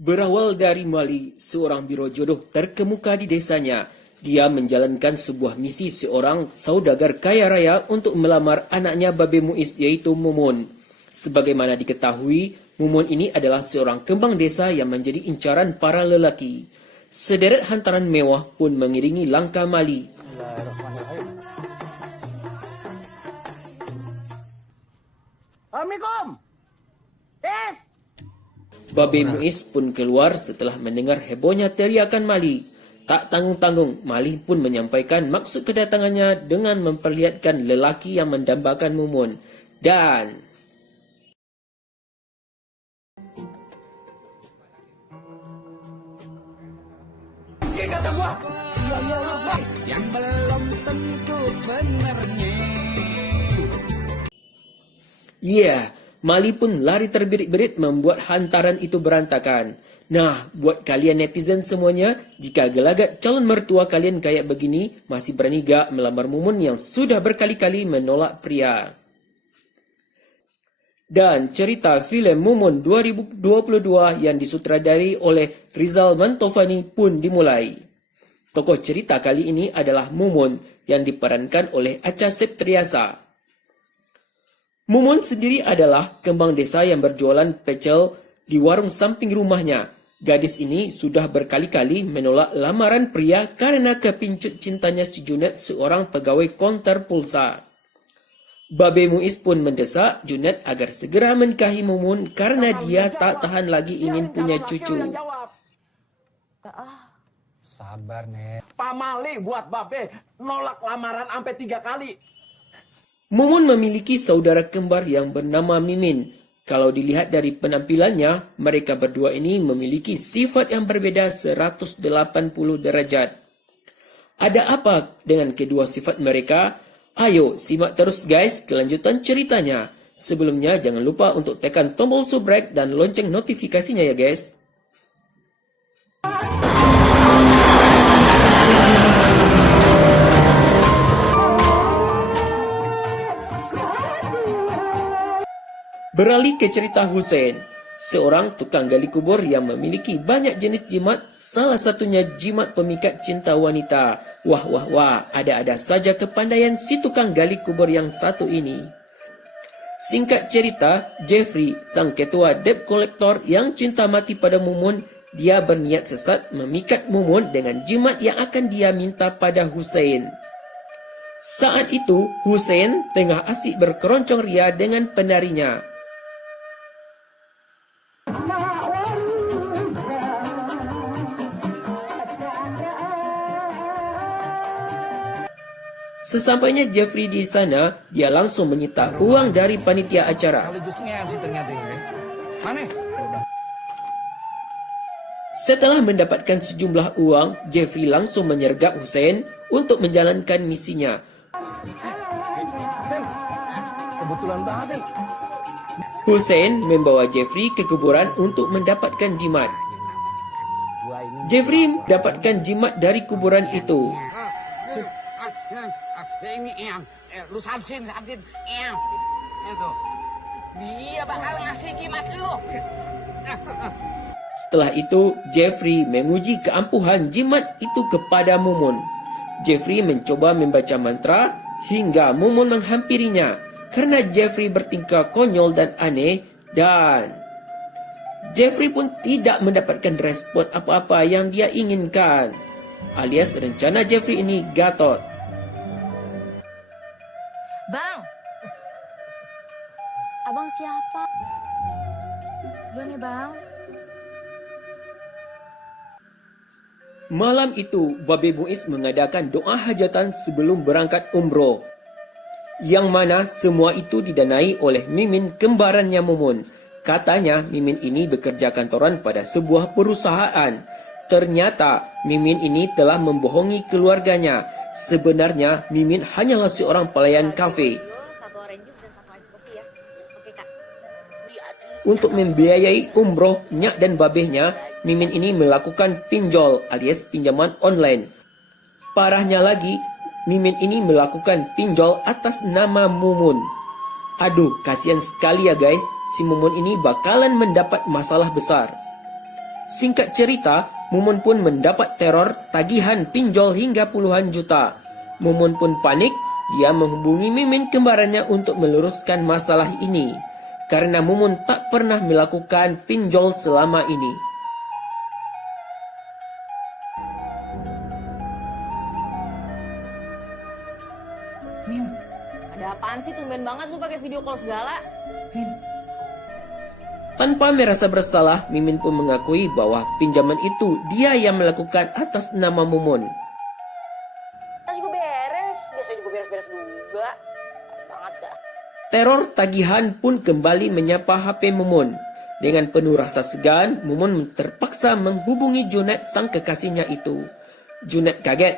Berawal dari Mali, seorang biro jodoh terkemuka di desanya. Dia menjalankan sebuah misi seorang saudagar kaya raya untuk melamar anaknya Babe Muiz yaitu Mumun. Sebagaimana diketahui, Mumun ini adalah seorang kembang desa yang menjadi incaran para lelaki. Sederet hantaran mewah pun mengiringi langkah Mali. Assalamualaikum. Yes. Babe Muiz pun keluar setelah mendengar hebohnya teriakan Mali. Tak tanggung-tanggung, Mali pun menyampaikan maksud kedatangannya dengan memperlihatkan lelaki yang mendambakan Mumun. Dan Kata gua. Yang belum tentu benernya. Mali pun lari terbirit-birit membuat hantaran itu berantakan. Nah, buat kalian netizen semuanya, jika gelagat calon mertua kalian kayak begini, masih berani gak melamar Mumun yang sudah berkali-kali menolak pria? Dan cerita filem Mumun 2022 yang disutradari oleh Rizal Mantovani pun dimulai. Tokoh cerita kali ini adalah Mumun yang diperankan oleh Acha Septriasa. Mumun sendiri adalah kembang desa yang berjualan pecel di warung samping rumahnya. Gadis ini sudah berkali-kali menolak lamaran pria karena kepincut cintanya si Junet, seorang pegawai konter pulsa. Babe Muiz pun mendesak Junet agar segera menikahi Mumun karena dia tak tahan lagi ingin punya cucu. Sabar, Nek. Pak Mali buat Babe nolak lamaran sampai 3 kali. Mumun memiliki saudara kembar yang bernama Mimin. Kalau dilihat dari penampilannya, mereka berdua ini memiliki sifat yang berbeda 180 derajat. Ada apa dengan kedua sifat mereka? Ayo simak terus guys kelanjutan ceritanya. Sebelumnya jangan lupa untuk tekan tombol subscribe dan lonceng notifikasinya ya guys. Beralih ke cerita Hussein, seorang tukang gali kubur yang memiliki banyak jenis jimat, salah satunya jimat pemikat cinta wanita. Wah, ada-ada saja kepandaian si tukang gali kubur yang satu ini. Singkat cerita, Jeffrey, sang ketua debt collector yang cinta mati pada Mumun, dia berniat sesat memikat Mumun dengan jimat yang akan dia minta pada Hussein. Saat itu, Hussein tengah asik berkeroncong ria dengan penarinya. Sesampainya Jeffrey di sana, dia langsung menyita uang dari panitia acara. Sekaligus nge-MC ternyata ini. Mana? Setelah mendapatkan sejumlah uang, Jeffrey langsung menyergap Hussein untuk menjalankan misinya. Sen, kebetulan banget Sen. Hussein membawa Jeffrey ke kuburan untuk mendapatkan jimat. Jeffrey mendapatkan jimat dari kuburan itu. Ini lu sansin. Itu. Dia bakal ngasih jimat lu. Setelah itu, Jeffrey menguji keampuhan jimat itu kepada Mumun. Jeffrey mencoba membaca mantra hingga Mumun menghampirinya. Karena Jeffrey bertingkah konyol dan aneh, dan Jeffrey pun tidak mendapatkan respon apa-apa yang dia inginkan. Alias rencana Jeffrey ini gatot. Bang, abang siapa? Lu nih bang. Malam itu, Babe Muiz mengadakan doa hajatan sebelum berangkat umroh. Yang mana semua itu didanai oleh Mimin kembarannya Mumun. Katanya Mimin ini bekerja kantoran pada sebuah perusahaan. Ternyata Mimin ini telah membohongi keluarganya. Sebenarnya Mimin hanyalah seorang pelayan kafe. Untuk membiayai umroh Nyak dan babehnya, Mimin ini melakukan pinjol alias pinjaman online. Parahnya lagi, Mimin ini melakukan pinjol atas nama Mumun. Aduh, kasihan sekali ya guys, si Mumun ini bakalan mendapat masalah besar. Singkat cerita, Mumun pun mendapat teror tagihan pinjol hingga puluhan juta. Mumun pun panik, dia menghubungi Mimin kembarannya untuk meluruskan masalah ini. Karena Mumun tak pernah melakukan pinjol selama ini. Min, ada apaan sih? Tumben banget lu pakai video call segala. Min, Tanpa merasa bersalah, Mimin pun mengakui bahwa pinjaman itu dia yang melakukan atas nama Mumun. tadi gue beres. Biasa juga beres-beres juga. Banget dah. Teror tagihan pun kembali menyapa HP Mumun. Dengan penuh rasa segan, Mumun terpaksa menghubungi Junet sang kekasihnya itu. Junet kaget,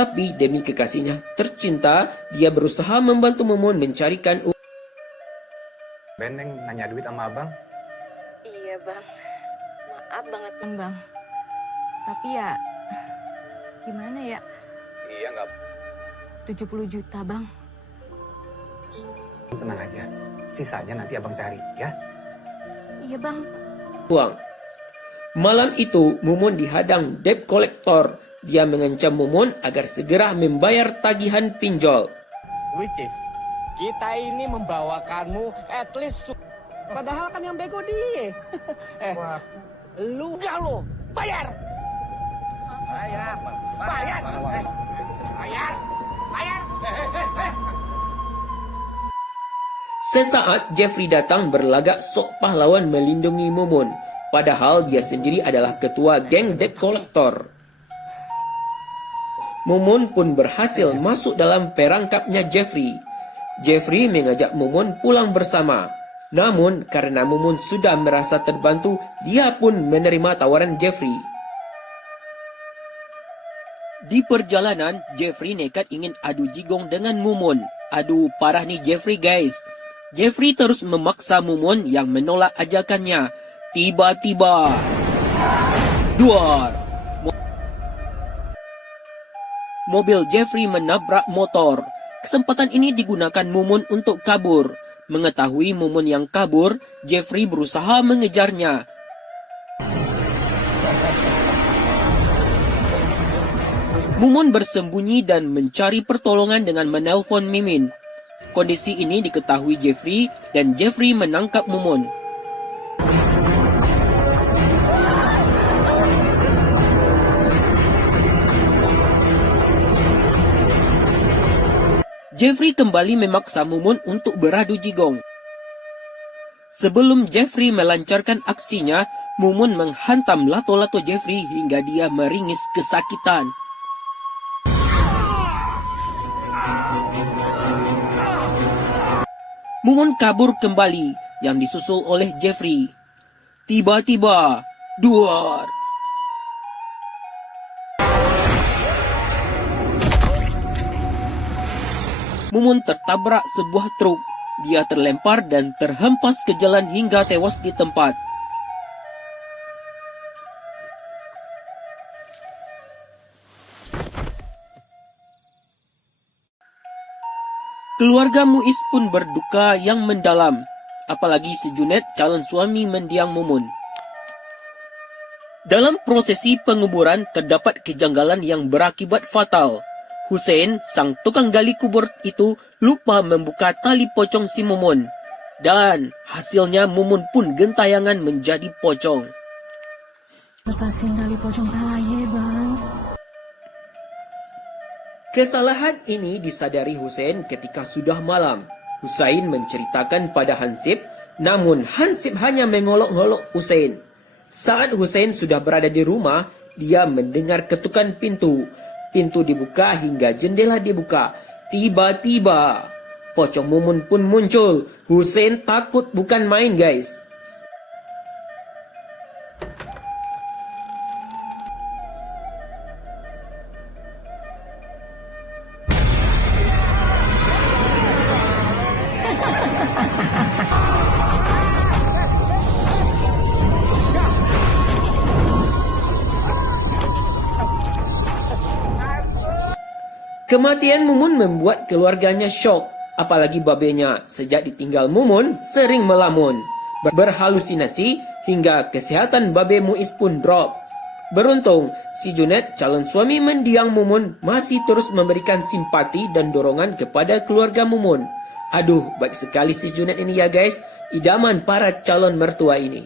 tapi demi kekasihnya tercinta, dia berusaha membantu Mumun mencarikan uang. Benteng nanya duit sama abang. Iya bang, maaf banget bang. Tapi ya, gimana ya? Iya nggak. 70 juta bang. Tenang aja. Sisanya nanti abang cari ya. Iya bang. Malam itu, Mumun dihadang debt collector. Dia mengancam Mumun agar segera membayar tagihan pinjol. Which is, kita ini membawakanmu at least. Padahal kan yang bego dia. Lu gak lo, bayar. Bayar. Bayar. Bayar. Bayar. Sesaat Jeffrey datang berlagak sok pahlawan melindungi Mumun. Padahal dia sendiri adalah ketua geng debt collector. Mumun pun berhasil masuk dalam perangkapnya Jeffrey. Jeffrey mengajak Mumun pulang bersama. Namun karena Mumun sudah merasa terbantu, dia pun menerima tawaran Jeffrey. Di perjalanan, Jeffrey nekat ingin adu jigong dengan Mumun. Aduh, parah nih Jeffrey guys. Jeffrey terus memaksa Mumun yang menolak ajakannya. Tiba-tiba, duar! Mobil Jeffrey menabrak motor. Kesempatan ini digunakan Mumun untuk kabur. Mengetahui Mumun yang kabur, Jeffrey berusaha mengejarnya. Mumun bersembunyi dan mencari pertolongan dengan menelpon Mimin. Kondisi ini diketahui Jeffrey dan Jeffrey menangkap Mumun. Jeffrey kembali memaksa Mumun untuk beradu jigong. Sebelum Jeffrey melancarkan aksinya, Mumun menghantam lato-lato Jeffrey hingga dia meringis kesakitan. Mumun kabur kembali, yang disusul oleh Jeffrey. Tiba-tiba, duar! Mumun tertabrak sebuah truk. Dia terlempar dan terhempas ke jalan hingga tewas di tempat. Keluarga Muiz pun berduka yang mendalam. Apalagi si Junet, calon suami mendiang Mumun. Dalam prosesi penguburan terdapat kejanggalan yang berakibat fatal. Hussein, sang tukang gali kubur itu lupa membuka tali pocong si Mumun. Dan hasilnya Mumun pun gentayangan menjadi pocong. Lepasin tali pocong aja bang. Kesalahan ini disadari Hussein ketika sudah malam. Hussein menceritakan pada Hansip, namun Hansip hanya mengolok-olok Hussein. Saat Hussein sudah berada di rumah, dia mendengar ketukan pintu. Pintu dibuka hingga jendela dibuka. Tiba-tiba, pocong Mumun pun muncul. Hussein takut bukan main guys. Kematian Mumun membuat keluarganya syok, apalagi babenya sejak ditinggal Mumun sering melamun, berhalusinasi hingga kesehatan Babe Muiz pun drop. Beruntung, si Junet, calon suami mendiang Mumun, masih terus memberikan simpati dan dorongan kepada keluarga Mumun. Aduh, baik sekali si Junet ini ya guys, idaman para calon mertua ini.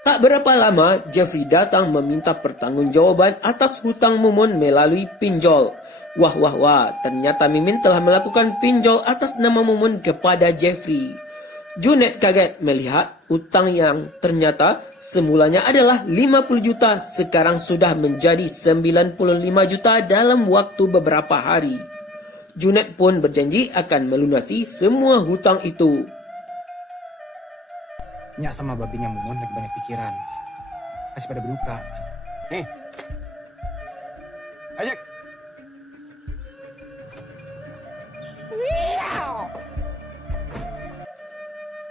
Tak berapa lama, Jeffrey datang meminta pertanggungjawaban atas hutang Mumun melalui pinjol. Wah wah wah, ternyata Mimin telah melakukan pinjol atas nama Mumun kepada Jeffrey. Junet kaget melihat utang yang ternyata semulanya adalah 50 juta, sekarang sudah menjadi 95 juta dalam waktu beberapa hari. Junet pun berjanji akan melunasi semua hutang itu. Nyak sama babinya Mumun lagi banyak pikiran. Masih pada berduka. Nih. Ajak.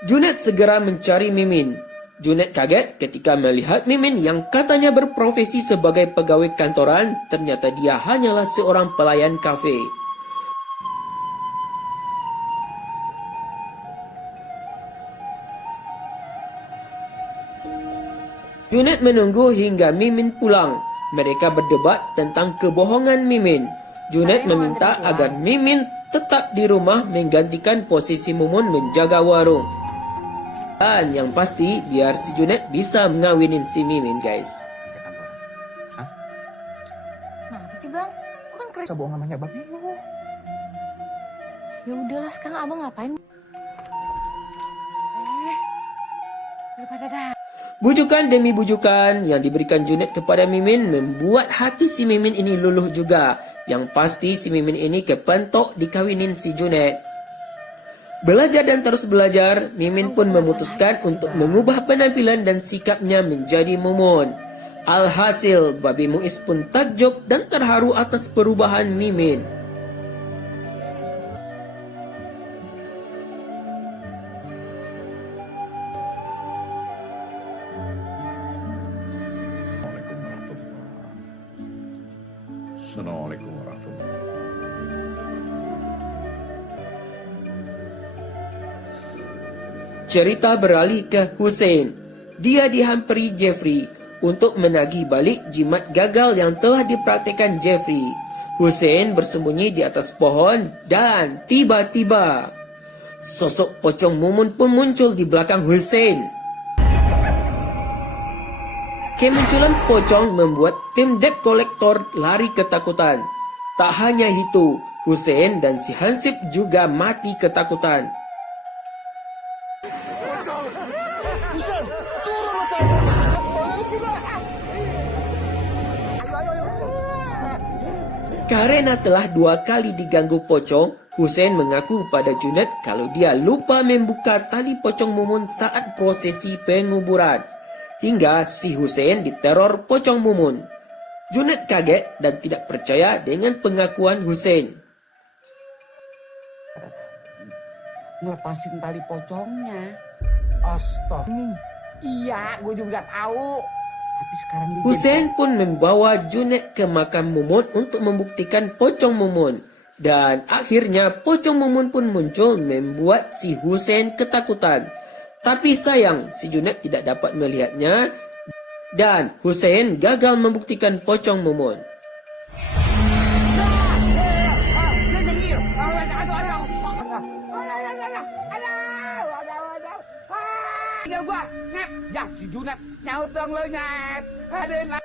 Junet segera mencari Mimin. Junet kaget ketika melihat Mimin yang katanya berprofesi sebagai pegawai kantoran, ternyata dia hanyalah seorang pelayan kafe. Junet menunggu hingga Mimin pulang. Mereka berdebat tentang kebohongan Mimin. Junet meminta agar Mimin tetap di rumah menggantikan posisi Mumun menjaga warung. Dan yang pasti biar si Junet bisa ngawinin si Mimin guys. Bisa kantor. Hah? Kenapa sih bang? Kok kan kerja? Bisa bohong sama nyak babi lu. Ya udahlah sekarang abang ngapain? Daripada dah. Bujukan demi bujukan yang diberikan Junet kepada Mimin membuat hati si Mimin ini luluh juga. Yang pasti si Mimin ini kepentok dikawinin si Junet. Belajar dan terus belajar, Mimin pun memutuskan untuk mengubah penampilan dan sikapnya menjadi Mumun. Alhasil, Babe Muiz pun takjub dan terharu atas perubahan Mimin. Assalamualaikum warahmatullahi. Cerita beralih ke Hussein. Dia dihampiri Jeffrey untuk menagih balik jimat gagal yang telah dipraktikkan Jeffrey. Hussein bersembunyi di atas pohon dan tiba-tiba sosok pocong Mumun pun muncul di belakang Hussein. Kemunculan pocong membuat tim debt collector lari ketakutan. Tak hanya itu, Hussein dan si Hansip juga mati ketakutan. Karena telah 2 kali diganggu pocong, Hussein mengaku pada Junet kalau dia lupa membuka tali pocong Mumun saat prosesi penguburan. Hingga si Hussein diteror pocong Mumun. Junet kaget dan tidak percaya dengan pengakuan Hussein. Ngelepasin tali pocongnya. Astaga. Iya, gue juga tahu. Tapi sekarang dia Hussein pun membawa Junet ke makam Mumun untuk membuktikan pocong Mumun. Dan akhirnya pocong Mumun pun muncul membuat si Hussein ketakutan. Tapi sayang, si Junet tidak dapat melihatnya dan Hussein gagal membuktikan pocong Mumun. tinggal gua, Nep. Ya, si Junat nyaut dong lo, Nep. Aduh,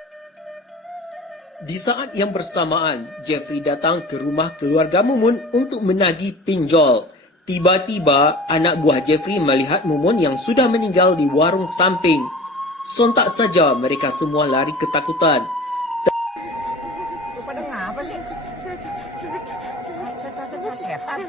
Di saat yang bersamaan, Jeffrey datang ke rumah keluarga Mumun untuk menagih pinjol. Tiba-tiba, anak buah Jeffrey melihat Mumun yang sudah meninggal di warung samping. Sontak saja mereka semua lari ketakutan. lu pada ngapa sih? Setan.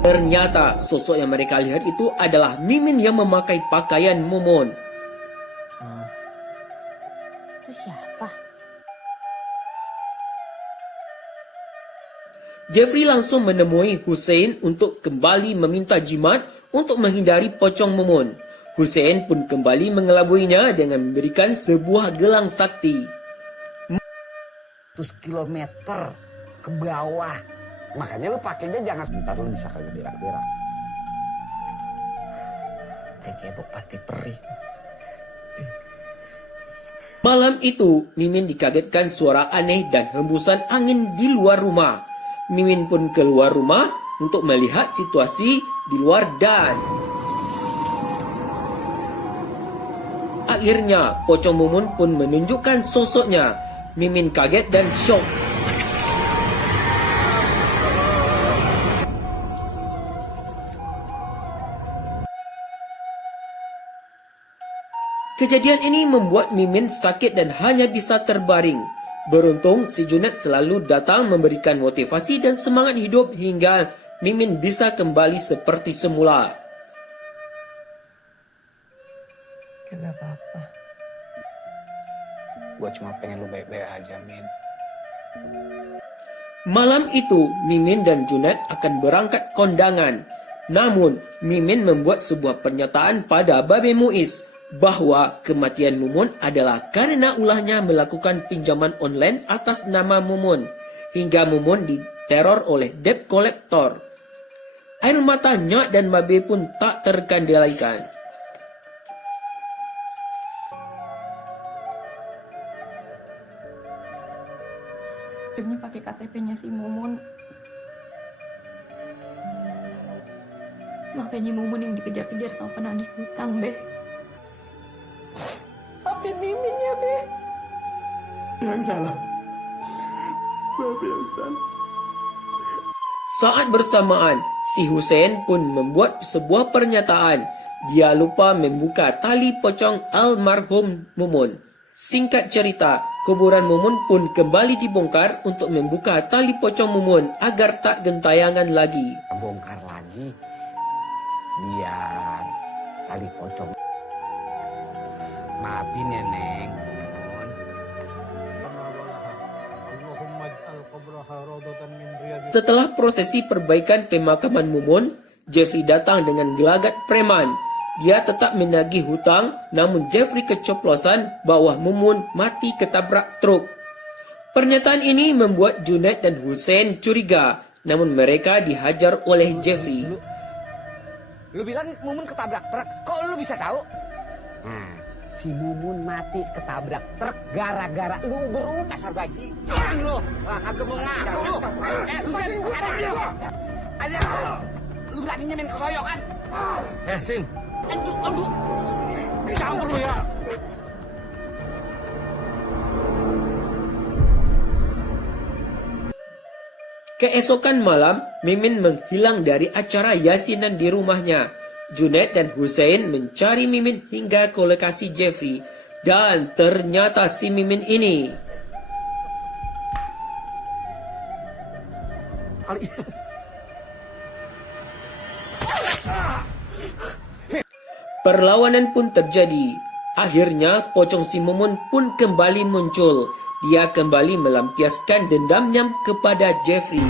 Ternyata sosok yang mereka lihat itu adalah Mimin yang memakai pakaian Mumun. Itu siapa? Jeffrey langsung menemui Hussein untuk kembali meminta jimat untuk menghindari pocong Mumun. Hussein pun kembali mengelabuinya dengan memberikan sebuah gelang sakti. 100 kilometer ke bawah. Makanya lu pakainya jangan sebentar, lu bisa kagak berak-berak. Teh cebok pasti perih. Malam itu, Mimin dikagetkan suara aneh dan hembusan angin di luar rumah. Mimin pun keluar rumah untuk melihat situasi di luar dan akhirnya pocong Mumun pun menunjukkan sosoknya. Mimin kaget dan syok. Kejadian ini membuat Mimin sakit dan hanya bisa terbaring. Beruntung si Junet selalu datang memberikan motivasi dan semangat hidup hingga Mimin bisa kembali seperti semula. Gak apa-apa. Gue cuma pengen lu baik-baik aja, Min. Malam itu, Mimin dan Junet akan berangkat kondangan. Namun, Mimin membuat sebuah pernyataan pada Babe Muiz bahwa kematian Mumun adalah karena ulahnya melakukan pinjaman online atas nama Mumun, hingga Mumun diteror oleh debt collector. Air mata Nyak dan Babe pun tak terkendalikan. Demi pakai KTP-nya si Mumun. Makanya Mumun yang dikejar-kejar sama penagih hutang, Be. Maafin Mimin ya, Be. Yang salah. Babe yang salah. Saat bersamaan, si Hussein pun membuat sebuah pernyataan. Dia lupa membuka tali pocong almarhum Mumun. Singkat cerita, kuburan Mumun pun kembali dibongkar untuk membuka tali pocong Mumun agar tak gentayangan lagi. Bongkar lagi biar tali pocong. Maafin ya, Neng. Mumun. Setelah prosesi perbaikan pemakaman Mumun, Jeffrey datang dengan gelagat preman. Dia tetap menagih hutang, namun Jeffrey keceplosan bahwa Mumun mati ketabrak truk. Pernyataan ini membuat Junet dan Hussein curiga, namun mereka dihajar oleh Jeffrey. Lu bilang Mumun ketabrak truk, kok lu bisa tahu? Nah, si Mumun mati ketabrak truk gara-gara lu berubah dasar bagi. Lu, kagak mau ngaku lu. Lu jadi ada. Lu beraninya main keroyokan? Sin. Aduh. Campur lu ya. Keesokan malam, Mimin menghilang dari acara yasinan di rumahnya. Junet dan Hussein mencari Mimin hingga ke lokasi Jeffrey. Dan ternyata si Mimin ini perlawanan pun terjadi. Akhirnya pocong si Mumun pun kembali muncul. Dia kembali melampiaskan dendamnya kepada Jeffrey.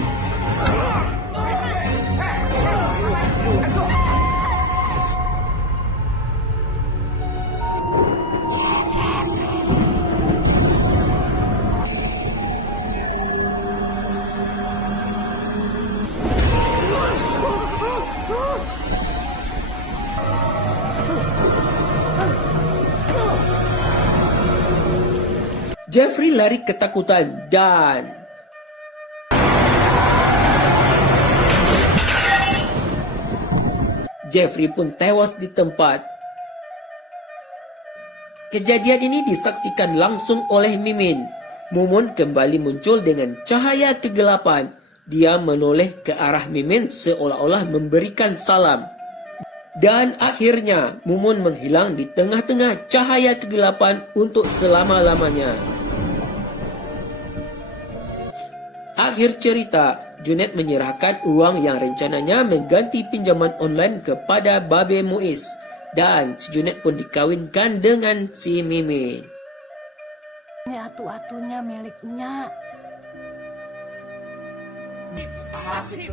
Jeffrey lari ketakutan dan Jeffrey pun tewas di tempat. Kejadian ini disaksikan langsung oleh Mimin. Mumun kembali muncul dengan cahaya kegelapan. Dia menoleh ke arah Mimin seolah-olah memberikan salam. Dan akhirnya Mumun menghilang di tengah-tengah cahaya kegelapan untuk selama-lamanya. Akhir cerita, Junet menyerahkan uang yang rencananya mengganti pinjaman online kepada Babe Muiz. Dan si Junet pun dikawinkan dengan si Mimin. Ini atu-atunya miliknya. Asik.